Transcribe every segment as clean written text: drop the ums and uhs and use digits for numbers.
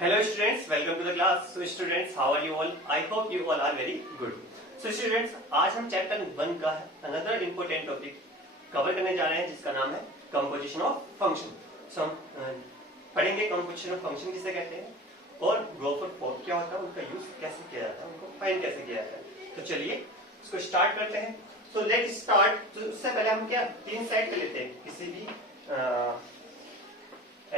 Hello students, welcome to the class. So students, how are you all? I hope you all are very good. So students, आज हम chapter 1 का another important topic cover करने जा रहे हैं जिसका नाम है कंपोजिशन ऑफ फंक्शन. सो हम पढ़ेंगे कंपोजिशन ऑफ फंक्शन किसे कहते हैं और ग्रुप ऑफ फोर क्या होता है, उनका यूज कैसे किया जाता है, उनको फाइंड कैसे किया जाता है. तो चलिए इसको स्टार्ट करते हैं. So let's start. तो उससे पहले हम क्या तीन सेट कर लेते हैं. किसी भी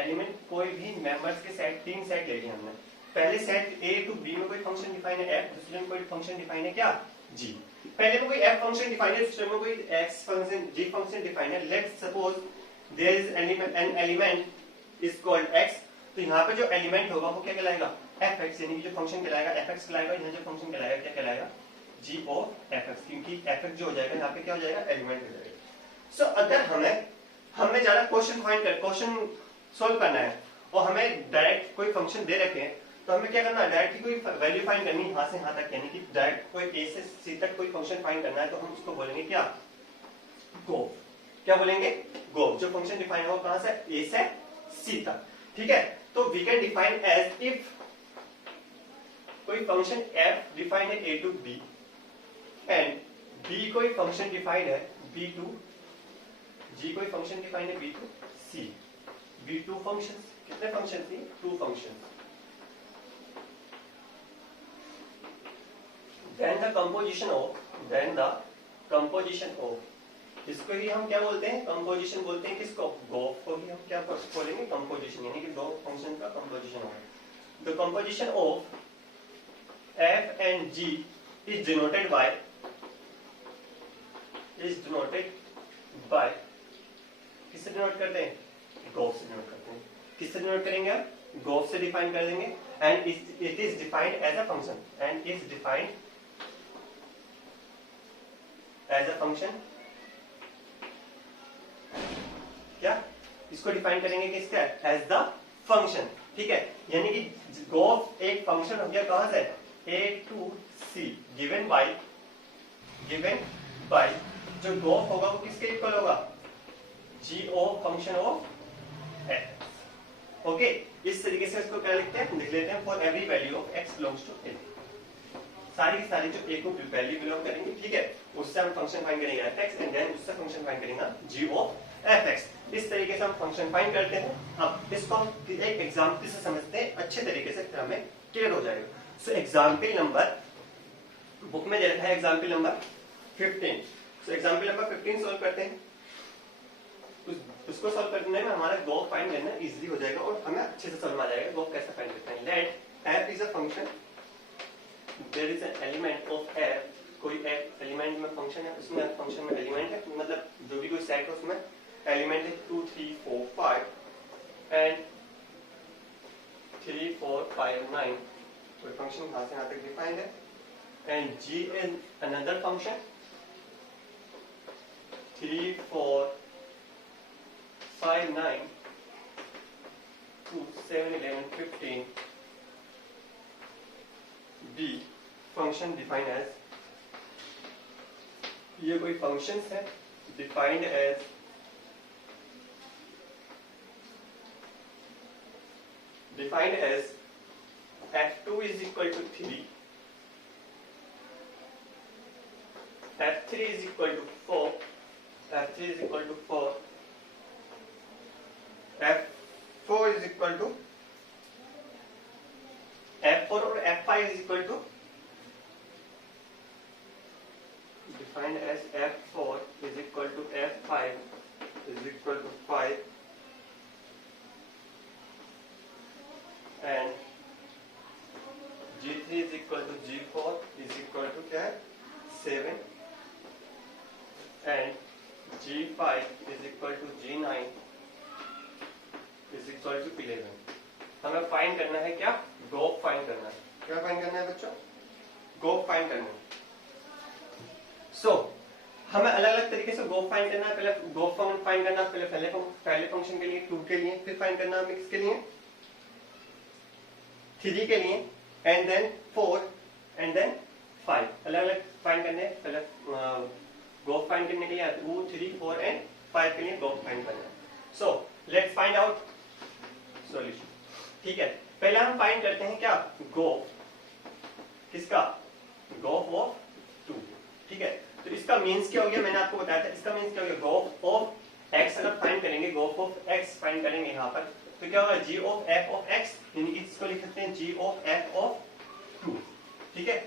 एलिमेंट कोई भी मेंबर्स के सेट तीन सेट ले लिए हमने. पहले सेट ए टू बी में कोई फंक्शन डिफाइन है एफ, दूसरे में कोई फंक्शन डिफाइन है क्या जी. पहले में कोई एफ फंक्शन डिफाइन है, दूसरे में कोई x function g function define है. Let's suppose there is an element is called x. तो यहाँ पे जो एलिमेंट होगा वो क्या कहलाएगा एफ एक्स, यानी कि जो फंक्शन कहलाएगा एफ एक्स कहलाएगा. यहाँ जो फंक्शन कहलाएगा क्या कहलाएगा जी ओ एफ एक्स, क्योंकि एफ एक्स जो हो जाएगा यहाँ पे क्या हो जाएगा एलिमेंट हो जाएगा. सो अगर हमें ज्यादा क्वेश्चन सोल्व करना है और हमें डायरेक्ट कोई फंक्शन दे रखे हैं तो हमें क्या करना है डायरेक्ट कोई वैल्यू फाइंड करनी है यहाँ से यहाँ तक, यानी कि डायरेक्ट कोई ए से सी तक कोई फंक्शन फाइंड करना है तो हम उसको बोलेंगे क्या गो. क्या बोलेंगे गो. जो फंक्शन डिफाइन हो कहां से ए से सी तक. ठीक है, तो we can define as if कोई फंक्शन एफ डिफाइन है a to b and b कोई फंक्शन डिफाइंड है बी टू जी, कोई फंक्शन डिफाइंड है b to c. B to function कितने फंक्शन थी two function. Then the composition of इसको ही हम क्या बोलते हैं कंपोजिशन बोलते हैं. किसको गोफ को ही हम क्या बोलेंगे कंपोजिशन, यानी कि दो फंक्शन का कंपोजिशन हो. The composition of f and g is denoted by किससे डिनोट करते हैं गोफ से डिनोट करते हैं. किससे डिनोट करेंगे आप गोफ से डिफाइन कर देंगे. And it is defined as a function and is defined as a function. क्या इसको डिफाइन करेंगे किसका एज द फंक्शन. ठीक है, यानी कि गोफ एक फंक्शन हो गया कहां से ए टू सी गिवन बाय जो गोफ होगा वो किसके इक्वल होगा जी ओ फंक्शन ऑफ एक्स. ओके, इस तरीके से इसको क्या लिखते हैं लिख लेते हैं for every value of x belongs to a. सारी की सारी जो ए को वैल्यू बिलोंग करेंगे ठीक है उससे हम फंक्शन फाइंड करेंगे एफ एक्स एंड देन उससे फंक्शन फाइंड करेंगे जी ओ एफ एक्स. इस तरीके से हम फंक्शन फाइंड करते हैं. अब इसको हम एक एग्जांपल से समझते हैं अच्छे तरीके से, फिर हमें क्लियर हो जाएगा. सो एग्जांपल नंबर बुक में दे रखा है example number 15. So example number 15 solve करते हैं. उसको सॉल्व करने में हमारा गोफ फाइंड करना इजीली हो जाएगा और हमें अच्छे से समझ आ जाएगा गोफ कैसे फाइंड करते हैं. Let f is a function, there is an element of f. कोई एफ एलिमेंट में फंक्शन है, उसमें फंक्शन में एलिमेंट है, मतलब जो भी कोई सेट है उसमें एलिमेंट है 2 3 4 5 एंड 3 4 5 9. कोई फंक्शन यहां से यहां तक डिफाइंड है and g is another function 3 4 5 9 2 7 11 15 b function defined as. ये कोई फंक्शंस है defined as f2 is equal to 3, f3 is equal to 4, f3 is equal to 4, f4 is equal to f4 और f5 is equal to defined as f4 is equal to f5 is equal to 5 and g3 is equal to g4 is equal to क्या है 7 and g5 is equal to g9 is equal to 11. हमें find करना है क्या गोफ find करना है. क्या फाइंड करना है बच्चों गोफ फाइंड करना है. सो हमें अलग अलग तरीके से गोफ फाइंड करना है. पहले गोफ फाइंड करना पहले फंक्शन के लिए 2 के लिए, फिर फाइंड करना है किसके लिए 3 के लिए एंड देन 4 एंड देन 5. अलग अलग फाइंड करने पहले गोफ फाइंड करने के लिए 2 3 4 एंड 5 के लिए गोफ फाइंड करना है. So let's find out solution. ठीक है, पहले हम फाइंड करते हैं क्या, गोफ किसका, गोफ ऑफ 2, ठीक है। तो इसका मीन्स क्या हो गया, मैंने आपको बताया था, इसका मीन्स क्या हो गया, गोफ ऑफ एक्स अगर फाइंड करेंगे, गोफ ऑफ एक्स फाइंड करेंगे यहाँ पर, तो क्या होगा, जी ऑफ एफ ऑफ एक्स, यानी कि इसको लिख सकते हैं जी ऑफ एफ ऑफ 2, ठीक है।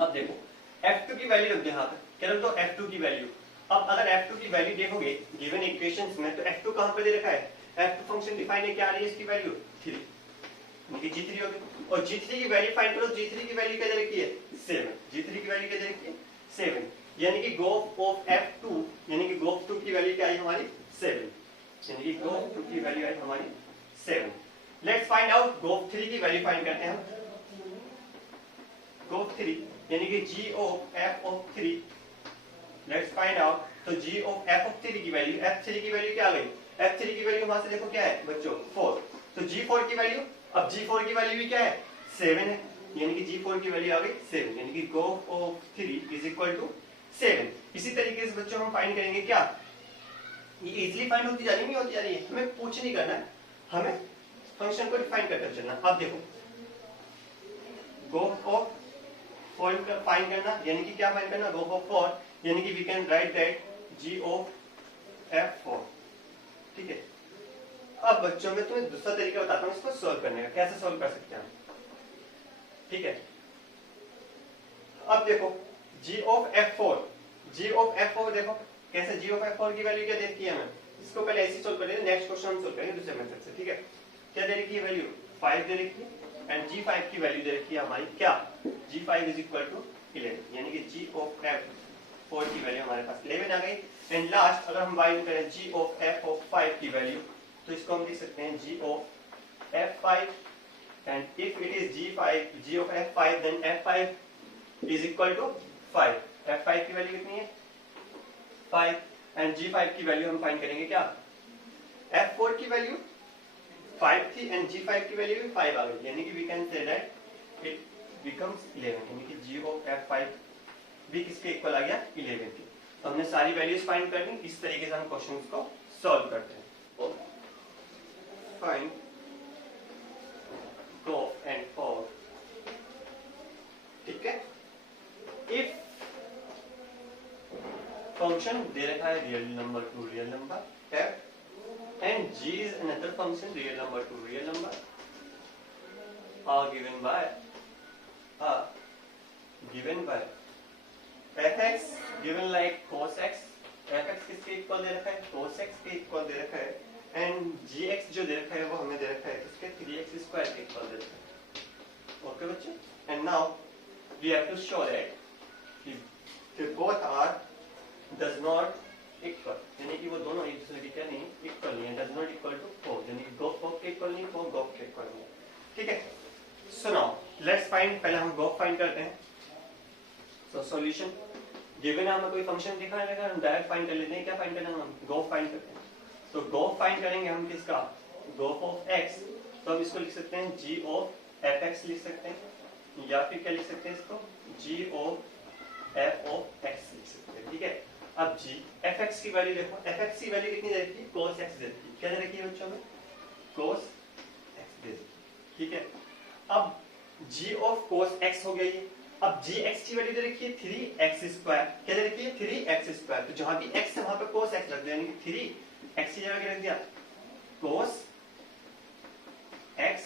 अब देखो f2 की वैल्यू रख दो यहाँ पर, क्या रख दो, f2 की वैल्यू। अब अगर f2 की वैल्यू देखोगे गिवन इक्वेशंस में, तो f2 कहाँ पे दे रखा है, f2 फंक्शन डिफाइन है, क्या आ रही है इसकी वैल्यू 3, यानी कि g3 हो गई। और g3 की वैल्यू फाइंड करो, g3 की वैल्यू क्या दे रखी है 7, g3 की वैल्यू क्या दे रखी है 7, यानी कि गोफ ऑफ f2, यानी कि गोफ 2 की वैल्यू क्या आई हमारी 7, यानी कि गोफ 2 की वैल्यू आई हमारी 7। लेट्स फाइंड आउट गोफ 3 की वैल्यू फाइंड करते हैं हम। गोफ 3 यानी कि g of f of 3, let's find out, तो g ऑफ f ऑफ 3 की वैल्यू, f3 की वैल्यू क्या आ गई, f3 की वैल्यू वहां से देखो क्या है बच्चों 4, तो g4 की वैल्यू, अब g4 की वैल्यू भी क्या है 7 है, यानी कि g4 की वैल्यू आ गई 7, यानी कि गोफ ऑफ 3 इज इक्वल टू 7। इसी तरीके से बच्चों हम फाइंड करेंगे क्या, ये इजीली फाइंड होती जा रही नहीं होती जा रही है, हमें कुछ नहीं करना है, हमें फंक्शन को डिफाइन करते चलना। अब देखो गोफ ऑफ 4 फाइंड करना, यानी कि क्या फाइंड करना, गोफ ऑफ 4, यानी कि we can write that g of f4, ठीक है। अब बच्चों में तुम्हें दूसरा तरीका बताता हूं इसको सॉल्व करने का, कैसे सॉल्व कर सकते हैं, ठीक है। अब देखो g of f4, g of f4 देखो कैसे, g ऑफ f4 की वैल्यू क्या दे रखी है हमें, इसको पहले ऐसे सॉल्व करेंगे, नेक्स्ट क्वेश्चन हम सॉल्व करेंगे दूसरे मेथड से, ठीक है। क्या दे रखी है वैल्यू 5 दे रखी है, एंड g5 की वैल्यू दे रखी है हमारी क्या, g5 इज इक्वल टू 11, यानी कि g ऑफ f4 की वैल्यू हमारे पास 11 आ गई। एंड लास्ट अगर हम फाइंड करें g ऑफ f ऑफ 5 की वैल्यू, तो इसको हम लिख सकते हैं g of f5, and if it is g of f5 then f5 is equal to 5, f5 की वैल्यू कितनी है 5, एंड g5 की वैल्यू हम फाइंड करेंगे क्या, f4 की वैल्यू 5 थी एंड g5 की वैल्यू भी 5 आ गई, यानी कि we can say that it becomes 11, यानी कि g ऑफ f5 भी किसके इक्वल आ गया 11 के। तो हमने सारी वैल्यूज फाइंड कर ली, इस तरीके से हम क्वेश्चंस को सॉल्व करते हैं। फाइंड गोफ एंड 4, ठीक है। इफ फंक्शन दे रखा है real number two real number f and g is another function real number to real number are given by fx given like cos x, fx किसके equal दे रखा है cos x के equal दे रखा है, and gx जो दे रखा है वो हमें दे रखा है इसके 3x स्क्वायर के इक्वल दे रखा है, ओके बच्चे। And now we have to show that both are does not equal, यानी कि वो दोनों एक दूसरे के क्या नहीं इक्वल नहीं है, डज नॉट इक्वल टू 4, यानी कि गोफ के इक्वल नहीं, 4 गोफ के इक्वल नहीं, ठीक है। सो नाउ लेट्स फाइंड, पहले हम गोफ फाइंड करते हैं। सो सॉल्यूशन गिवन हमें कोई फंक्शन दिखाने लगा, हम डायरेक्ट फाइंड कर लेते हैं, क्या फाइंड करना है हम गोफ फाइंड करते हैं। तो गोफ फाइंड करेंगे हम किसका, गोफ ऑफ x, तो हम इसको लिख सकते हैं g ऑफ fx लिख सकते हैं, या फिर क्या लिख सकते हैं इसको g of f of x लिख सकते हैं, ठीक है। अब g fx की वैल्यू देखो, fx की वैल्यू कितनी दे रखी है cos x दे रखी है, क्या दे रखी है बच्चों में cos x दे रखी है, ठीक है। अब g ऑफ cos x हो गया ये, अब gx की वैल्यू दे रखी है 3x स्क्वायर, क्या दे रखी है 3x स्क्वायर, तो जहां भी x है वहां पे cos x रख दिया, यानी कि 3x की जगह क्या रख दिया cos x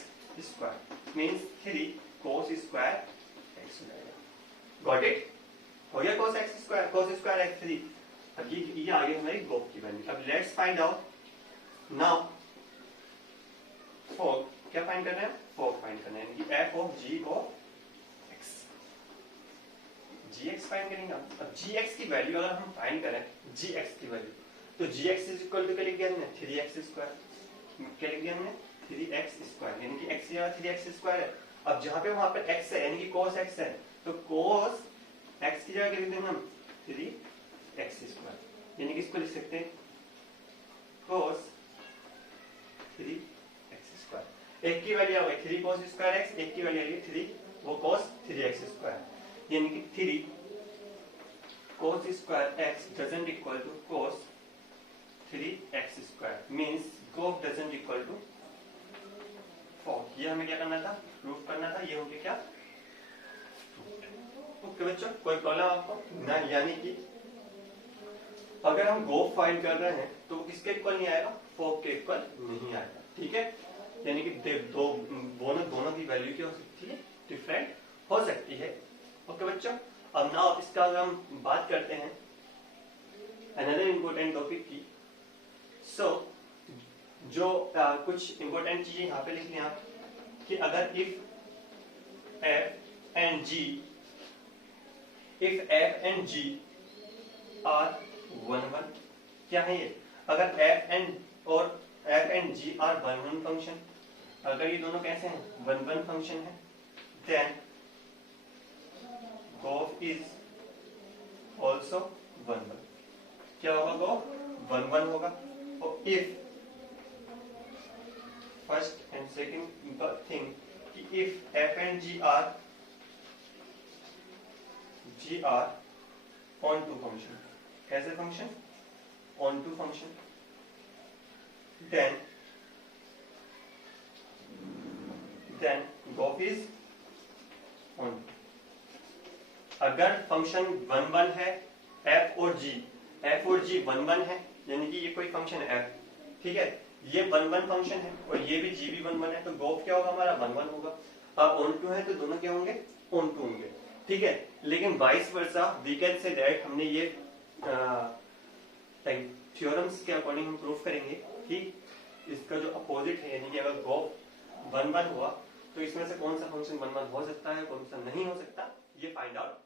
square, means 3 cos square x हो जाएगा, गॉट इट, हो गया cos x square, cos square x 3। अब ये आ गई हमारी गोफ की वैल्यू। अब लेट्स फाइंड आउट नाउ 4, क्या फाइंड करना है 4 फाइंड करना है, यानी कि f of g of x, gx find करेंगे। अब gx की वैल्यू अगर हम फाइंड करें gx की वैल्यू, तो gx इज इक्वल टू क्या लिख दिया हमने 3x स्क्वायर, क्या लिख दिया हमने 3x स्क्वायर, यानी कि x की जगह 3x स्क्वायर है। अब जहां पे वहां पर x है यानी कि cos x है, तो cos x की जगह क्या लिख देंगे हम 3x स्क्वायर, यानी कि इसको लिख सकते हैं cos 3x स्क्वायर। एक की वैल्यू आ गई 3 cos स्क्वायर x, एक की वैल्यू आ गई 3 वो cos 3x स्क्वायर, यानी कि 3 cos square x doesn't equal to cos 3x square, means gof doesn't equal to 4। ये हमें क्या करना था, प्रूफ करना था, ये हो गया क्या, ओके बच्चों, कोई प्रॉब्लम आपको ना। यानी कि अगर हम गो फाइंड कर रहे हैं तो किसके इक्वल नहीं आएगा, 4 के इक्वल नहीं आएगा, ठीक है। यानी कि दोनों की वैल्यू क्या हो सकती है, डिफरेंट हो सकती है, ओके बच्चों। अब नाउ इसका अगर हम बात करते हैं अनदर इंपॉर्टेंट टॉपिक की, सो जो कुछ इंपॉर्टेंट चीजें यहाँ पे लिख लें आप कि अगर if F and ji are 1 क्या है ये, अगर f and ji are 1 function, अगर ये दोनों कैसे हैं 1 फंक्शन है, देन गोफ इज ऑल्सो 1 क्या होगा, गोफ 1 होगा। और if first and second thing कि if F and ji are onto function, कैसे function, onto function, then gof is on. अगर फंक्शन 1 है, एफ और जी 1 है, यानी कि ये कोई फंक्शन है एफ, ठीक है, ये 1 फंक्शन है और ये भी जी भी 1 है, तो गोफ क्या होगा हमारा 1 होगा। अब ऑन टू है तो दोनों क्या होंगे, ऑन टू होंगे, ठीक है। लेकिन vice versa we can say that, हमने ये थ्योरम्स के अकॉर्डिंग हम प्रूफ करेंगे कि इसका जो अपोजिट है, यानी कि अगर गोफ 1 हुआ तो इसमें से कौन सा फंक्शन 1 हो सकता है, कौन सा नहीं हो सकता, ये फाइंड आउट